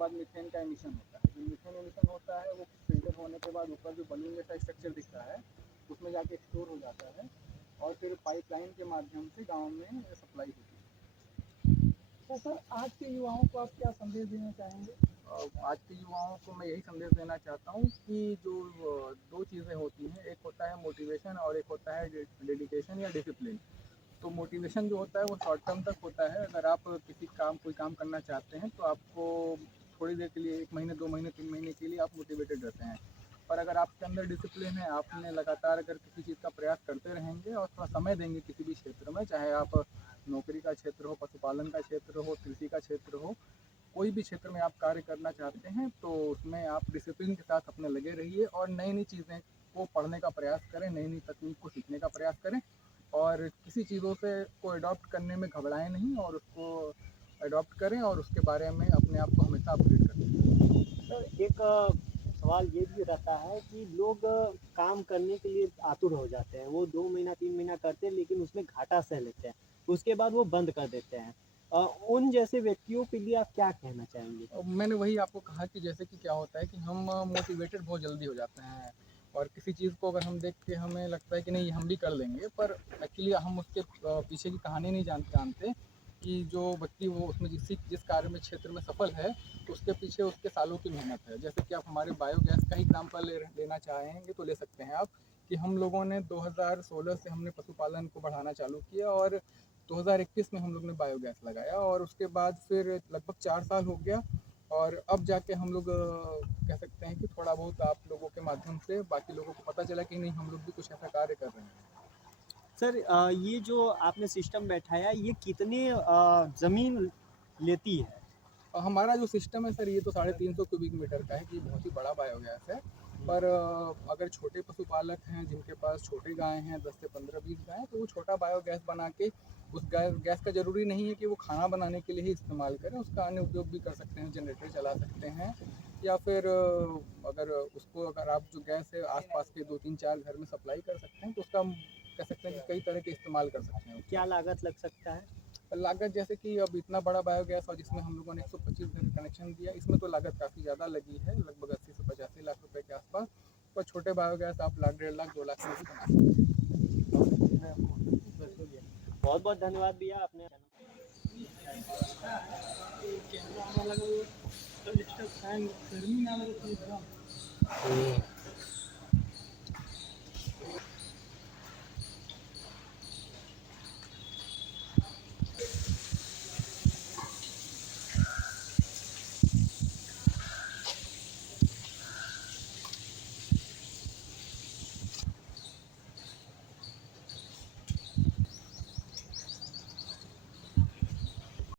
बाद मीथेन का एमिशन होता है। जो मीथेन एमिशन होता है वो फिल्टर होने के बाद ऊपर जो बलून जैसा स्ट्रक्चर दिखता है उसमें जाके स्टोर हो जाता है और फिर पाइपलाइन के माध्यम से गांव में सप्लाई होती है। तो सर आज के युवाओं को आप क्या संदेश देना चाहेंगे? आज के युवाओं को मैं यही संदेश देना चाहता हूँ कि जो दो चीज़ें होती हैं, एक होता है मोटिवेशन और एक होता है डेडिकेशन या डिसिप्लिन। तो मोटिवेशन जो होता है वो शॉर्ट टर्म तक होता है। अगर आप कोई काम करना चाहते हैं तो आपको थोड़ी देर के लिए 1 महीने 2 महीने 3 महीने के लिए आप मोटिवेटेड रहते हैं। पर अगर आपके अंदर डिसिप्लिन है, आपने लगातार अगर किसी चीज़ का प्रयास करते रहेंगे और थोड़ा समय देंगे किसी भी क्षेत्र में, चाहे आप नौकरी का क्षेत्र हो, पशुपालन का क्षेत्र हो, कृषि का क्षेत्र हो, कोई भी क्षेत्र में आप कार्य करना चाहते हैं तो उसमें आप डिसिप्लिन के साथ अपने लगे रहिए और नई नई चीज़ें को पढ़ने का प्रयास करें, नई नई तकनीक को सीखने का प्रयास करें और किसी चीज़ों से को अडॉप्ट करने में घबराएं नहीं और उसको अडॉप्ट करें और उसके बारे में अपने आप को हमेशा अपडेट करें। सर एक सवाल ये भी रहता है कि लोग काम करने के लिए आतुर हो जाते हैं, वो 2 महीना 3 महीना करते हैं लेकिन उसमें घाटा सह लेते हैं, उसके बाद वो बंद कर देते हैं। उन जैसे व्यक्तियों के लिए आप क्या कहना चाहेंगे? मैंने वही आपको कहा कि जैसे कि क्या होता है कि हम मोटिवेटेड बहुत जल्दी हो जाते हैं और किसी चीज़ को अगर हम देख के हमें लगता है कि नहीं हम भी कर लेंगे, पर एक्चुअली हम उसके पीछे की कहानी नहीं जानते कि जो व्यक्ति वो उसमें जिस कार्य में क्षेत्र में सफल है तो उसके पीछे उसके सालों की मेहनत है। जैसे कि आप हमारे बायोगैस का ही एग्जाम्पल लेना चाहेंगे तो ले सकते हैं आप कि हम लोगों ने 2016 से हमने पशुपालन को बढ़ाना चालू किया और 2021 में हम लोग ने बायोगैस लगाया और उसके बाद फिर लगभग 4 साल हो गया और अब जाके हम लोग कह सकते हैं कि थोड़ा बहुत आप लोगों के माध्यम से बाकी लोगों को पता चला कि नहीं हम लोग भी कुछ ऐसा कार्य कर रहे हैं। सर ये जो आपने सिस्टम बैठाया ये कितने ज़मीन लेती है? हमारा जो सिस्टम है सर ये तो 350 क्यूबिक मीटर का है कि बहुत ही बड़ा बायोगैस है। पर अगर छोटे पशुपालक हैं जिनके पास छोटे गाय हैं 10 से 15-20 गायें तो वो छोटा बायोगैस बना के उस गैस का ज़रूरी नहीं है कि वो खाना बनाने के लिए ही इस्तेमाल करें, उसका अन्य उपयोग भी कर सकते हैं, जनरेटर चला सकते हैं या फिर अगर आप जो गैस है आसपास के 2-3-4 घर में सप्लाई कर सकते हैं तो उसका कह सकते हैं कि कई तरह के इस्तेमाल कर सकते हैं। क्या लागत लग सकता है? लागत जैसे कि अब इतना बड़ा बायोगैस और जिसमें हम लोगों ने 125 घर कनेक्शन दिया, इसमें तो लागत काफ़ी ज़्यादा लगी है, लगभग 80 से 85 लाख रुपए के आसपास। पर छोटे बायोगैस आप लाख 1.5 लाख 2 लाख में भी बना सकते हैं। बहुत बहुत धन्यवाद भैया आपने कैमरा लगा